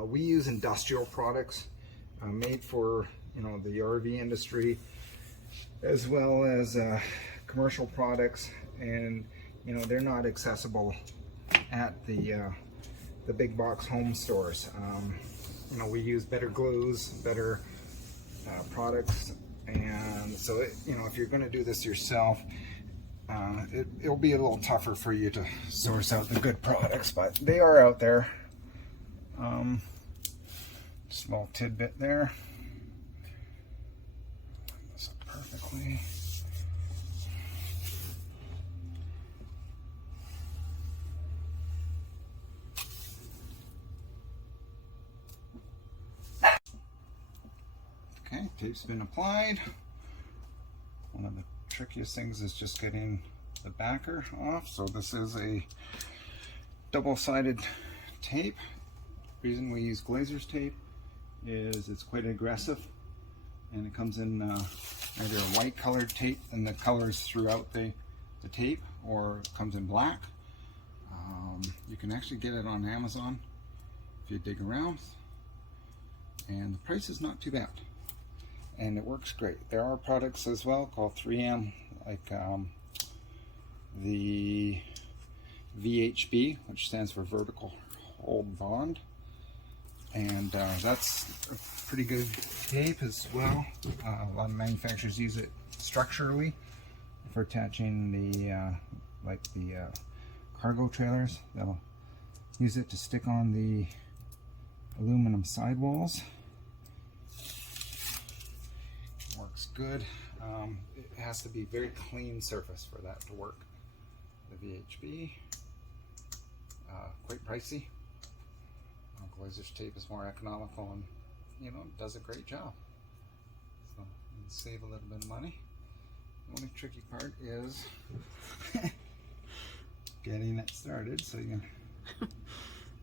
We use industrial products made for, you know, the RV industry, as well as commercial products, and you know, they're not accessible at the big box home stores. You know, we use better glues, better products, and so you know, if you're going to do this yourself, it'll be a little tougher for you to source out the good products, but they are out there. Small tidbit there. Line this up perfectly. Okay, tape's been applied. One of the trickiest things is just getting the backer off. So this is a double-sided tape. The reason we use glazer's tape is it's quite aggressive, and it comes in either a white colored tape and the colors throughout the tape, or it comes in black. You can actually get it on Amazon if you dig around, and the price is not too bad. And it works great. There are products as well called 3M, like the VHB, which stands for vertical hold bond, and that's a pretty good tape as well. A lot of manufacturers use it structurally for attaching the cargo trailers. They'll use it to stick on the aluminum sidewalls. Works good. It has to be very clean surface for that to work. The VHB, quite pricey. Glazer's tape is more economical, and you know, does a great job. So you can save a little bit of money. The only tricky part is getting it started. So you,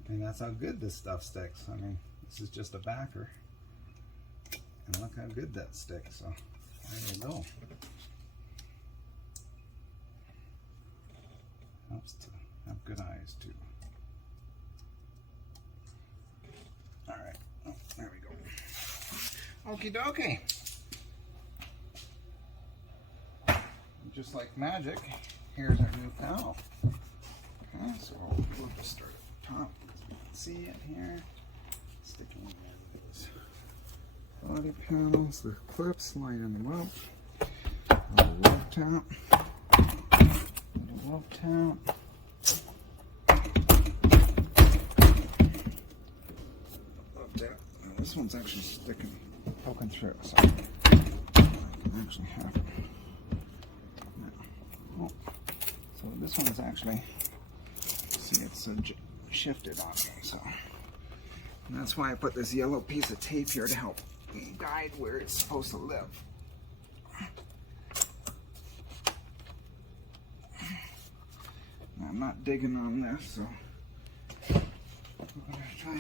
and that's how good this stuff sticks. I mean, this is just a backer. And look how good that sticks. So there you go. Helps to have good eyes too. All right. Oh, there we go. Okie dokie. Just like magic, here's our new panel. Okay, so we'll just start at the top. See it here. Sticking in those body panels, the clips, lining them up. A love tap. A love tap. Love tap. Now this one's actually poking through, so I can actually have it. Oh, so this one is actually, see, it's shifted on me, so. And that's why I put this yellow piece of tape here to help guide where it's supposed to live. Now, I'm not digging on this, so I'm gonna try.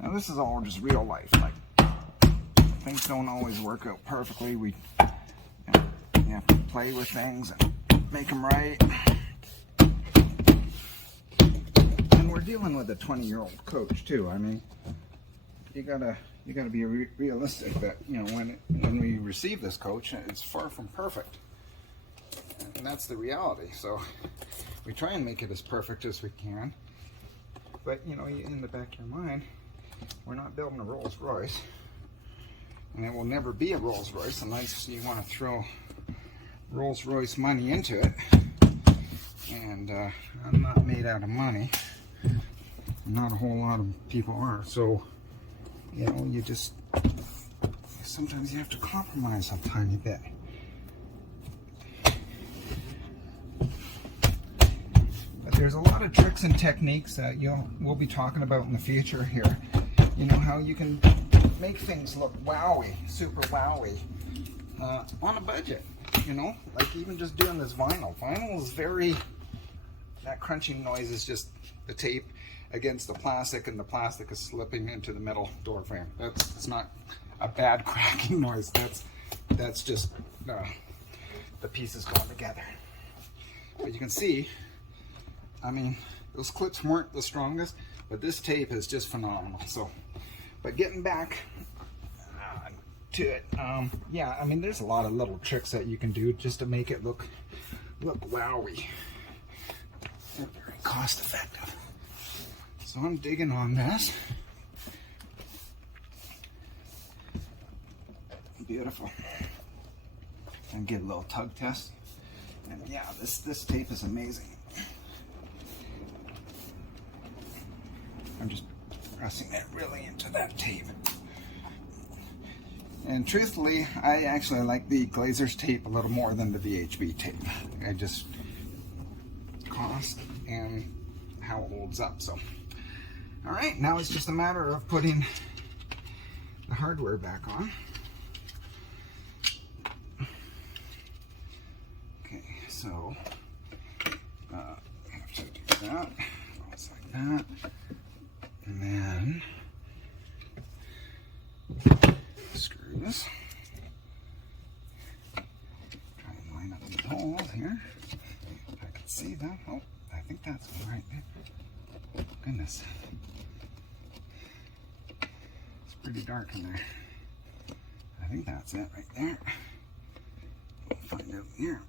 Now this is all just real life. Like, things don't always work out perfectly. You have to play with things and make them right. We're dealing with a 20-year-old coach too. I mean, you gotta be realistic that, you know, when we receive this coach, it's far from perfect, and that's the reality. So we try and make it as perfect as we can, but you know, in the back of your mind, we're not building a Rolls Royce, and it will never be a Rolls Royce unless you want to throw Rolls Royce money into it. And I'm not made out of money. Not a whole lot of people are, so you know, you just sometimes you have to compromise a tiny bit. there's a lot of tricks and techniques that we'll be talking about in the future here. You know, how you can make things look wowy, super wowy, on a budget. You know, like even just doing this vinyl. Vinyl is very, that crunching noise is just the tape against the plastic, and the plastic is slipping into the metal door frame. It's not a bad cracking noise. That's just the pieces going together. But you can see, I mean, those clips weren't the strongest, but this tape is just phenomenal. So, but getting back to it, yeah, I mean, there's a lot of little tricks that you can do just to make it look wowy and very cost effective. So I'm digging on this. Beautiful. And give a little tug test. And yeah, this tape is amazing. I'm just pressing it really into that tape. And truthfully, I actually like the Glazer's tape a little more than the VHB tape. I just, cost and how it holds up. So, all right, now it's just a matter of putting the hardware back on. Okay, so I have to do that. It's like that, and then screws. Try and line up these holes here. If I can see them. Oh, I think that's one right there. Oh, goodness. It's pretty dark in there. I think that's it right there. We'll find out here.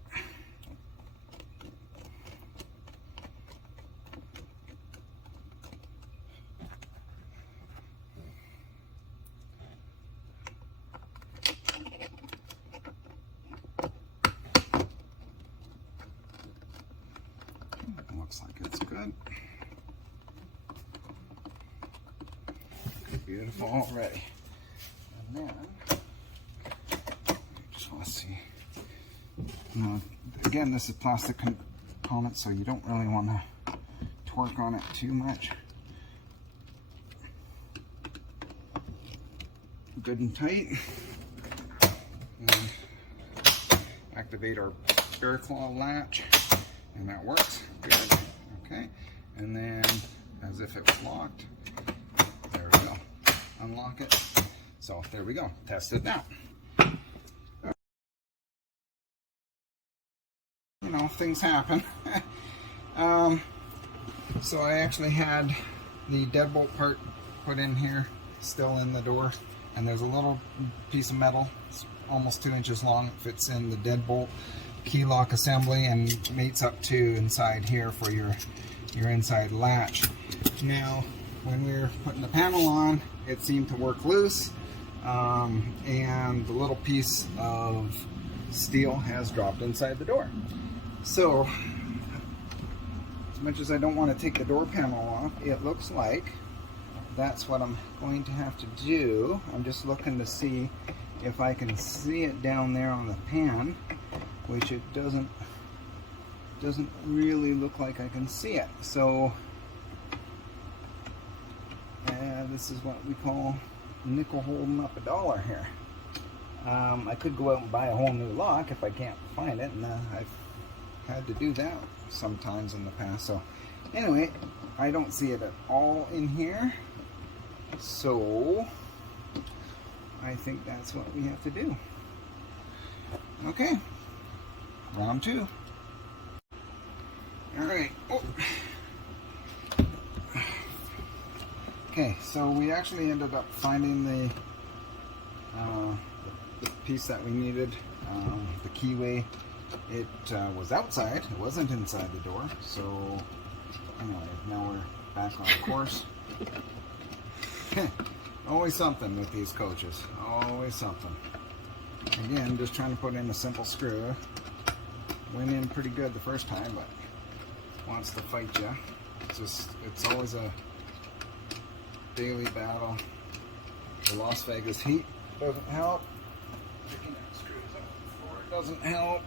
Looks like it's good. Beautiful already. And then, I just want to see. Now, again, this is plastic component, so you don't really want to torque on it too much. Good and tight. And activate our bear claw latch, and that works. Good. Okay. And then, as if it was locked, there we go. Unlock it. So there we go. Test it now. You know, things happen. So I actually had the deadbolt part put in here, still in the door, and there's a little piece of metal. It's almost 2 inches long. It fits in the deadbolt key lock assembly and mates up to inside here for your inside latch. Now, when we were putting the panel on, it seemed to work loose, and the little piece of steel has dropped inside the door. So, as much as I don't want to take the door panel off, it looks like that's what I'm going to have to do. I'm just looking to see if I can see it down there on the pan, which it doesn't really look like I can see it. So this is what we call nickel holding up a dollar here. I could go out and buy a whole new lock if I can't find it, and I've had to do that sometimes in the past. So anyway, I don't see it at all in here, so I think that's what we have to do. Okay, round 2. All right. Oh. Okay, so we actually ended up finding the piece that we needed, the keyway. It was outside, it wasn't inside the door. So anyway, now we're back on course. Always something with these coaches, always something. Again, just trying to put in a simple screw. Went in pretty good the first time, but wants to fight you. It's always a daily battle. The Las Vegas heat doesn't help. Picking up screws up before it doesn't help.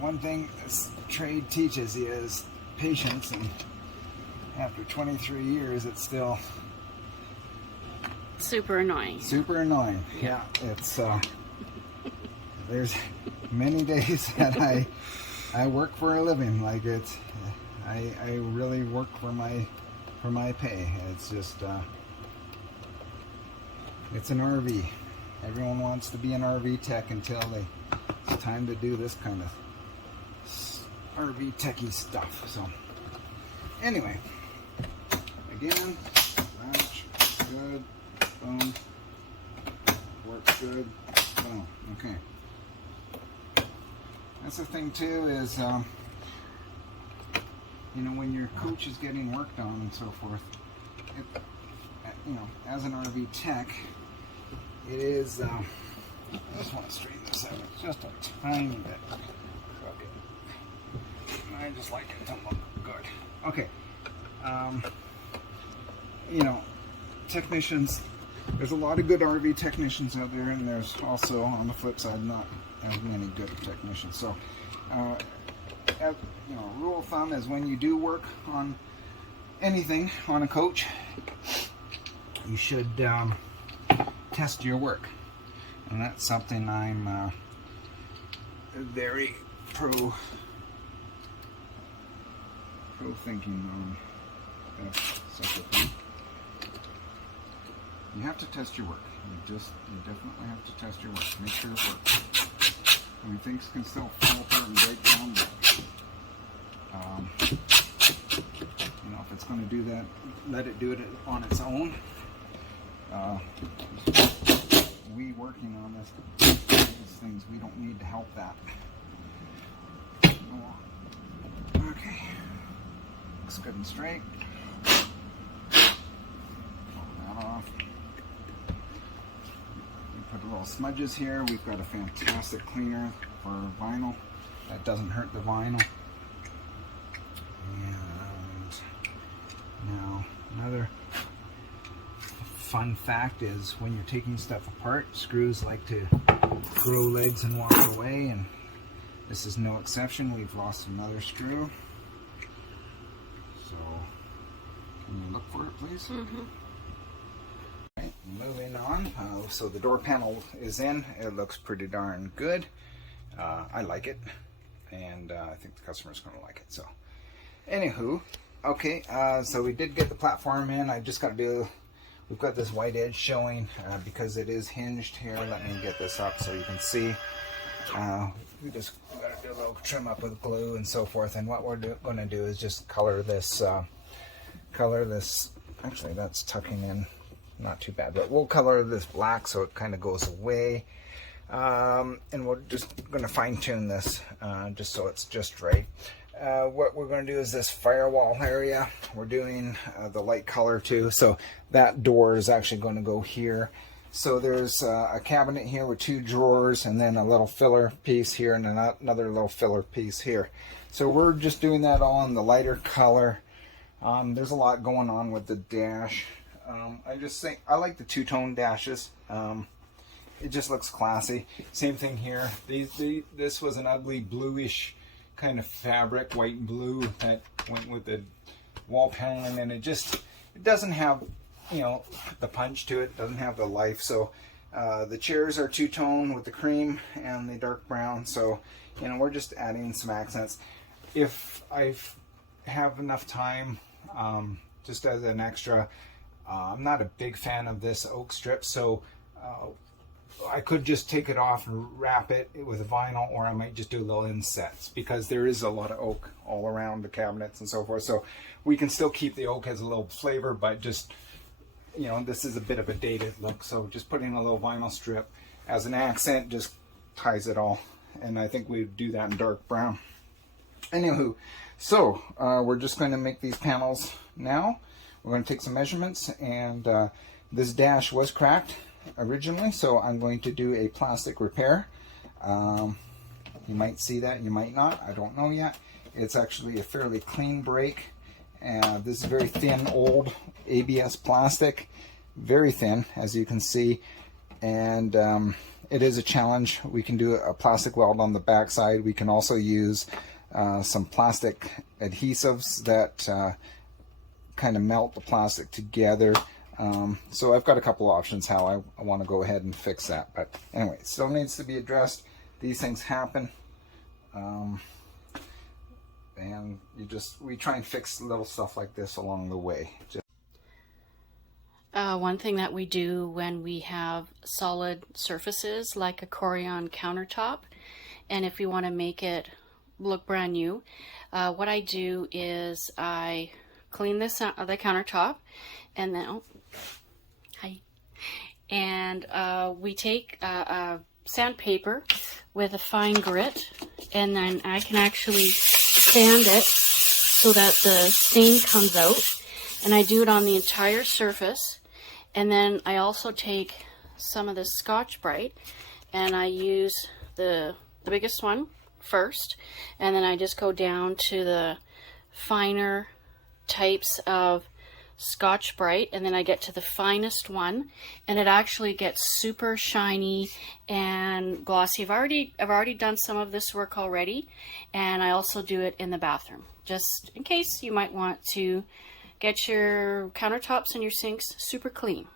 one thing this trade teaches you is patience, and after 23 years, it's still super annoying. super annoying. Yeah, it's there's many days that I work for a living. Like I really work for my pay. It's just it's an RV. Everyone wants to be an RV tech until it's time to do this kind of RV techie stuff. So anyway, again, latch, good, boom, works good, boom, okay. That's the thing too is, you know, when your coach is getting worked on and so forth, you know, as an RV tech, it is, I just want to straighten this out just a tiny bit. I just like it to look good. Okay. You know, technicians, there's a lot of good RV technicians out there, and there's also, on the flip side, not as many good technicians. So, you know, rule of thumb is when you do work on anything on a coach, you should test your work. And that's something I'm very pro thinking on. That's such a thing. You have to test your work. You definitely have to test your work. Make sure it works. I mean, things can still fall apart and break down, but you know, if it's going to do that, let it do it on its own. We working on these things, we don't need to help that. Okay, looks good and straight. Pull that off. We put little smudges here. We've got a fantastic cleaner for vinyl that doesn't hurt the vinyl. And now another fun fact is when you're taking stuff apart, screws like to grow legs and walk away, and this is no exception. We've lost another screw. So, can you look for it, please? Mm-hmm. Right, moving on. So the door panel is in. It looks pretty darn good. I like it, and I think the customer's going to like it. So, anywho, okay. So we did get the platform in. I just got to do. We've got this white edge showing because it is hinged here. Let me get this up so you can see. We just got to do a little trim up with glue and so forth. And what we're going to do is just color this. Actually, that's tucking in, not too bad. But we'll color this black so it kind of goes away. And we're just going to fine tune this just so it's just right. What we're going to do is this firewall area. We're doing the light color too. So that door is actually going to go here. So there's a cabinet here with 2 drawers and then a little filler piece here and another little filler piece here. So we're just doing that all in the lighter color. There's a lot going on with the dash. I just think I like the 2-tone dashes. It just looks classy. Same thing here. This was an ugly bluish kind of fabric, white and blue, that went with the wall paneling, and it doesn't have, you know, the punch to it, doesn't have the life. So the chairs are 2-tone with the cream and the dark brown. So, you know, we're just adding some accents. If I have enough time, just as an extra, I'm not a big fan of this oak strip, so I could just take it off and wrap it with vinyl, or I might just do little insets because there is a lot of oak all around the cabinets and so forth. So we can still keep the oak as a little flavor, but just, you know, this is a bit of a dated look. So just putting a little vinyl strip as an accent just ties it all. And I think we do that in dark brown. Anywho, so we're just going to make these panels now. We're going to take some measurements, and this dash was cracked originally, so I'm going to do a plastic repair. You might see that, you might not, I don't know yet. It's actually a fairly clean break. This is very thin, old ABS plastic, very thin, as you can see, and it is a challenge. We can do a plastic weld on the back side. We can also use some plastic adhesives that kind of melt the plastic together. So I've got a couple options how I want to go ahead and fix that. But anyway, it still needs to be addressed. These things happen. And we try and fix little stuff like this along the way. One thing that we do when we have solid surfaces like a Corian countertop, and if we want to make it look brand new, what I do is I clean the countertop, and then we take sandpaper with a fine grit, and then I can actually sand it so that the stain comes out, and I do it on the entire surface. And then I also take some of the Scotch-Brite, and I use the biggest one first, and then I just go down to the finer types of Scotch-Brite, and then I get to the finest one, and it actually gets super shiny and glossy. I've already done some of this work already, and I also do it in the bathroom, just in case you might want to get your countertops and your sinks super clean.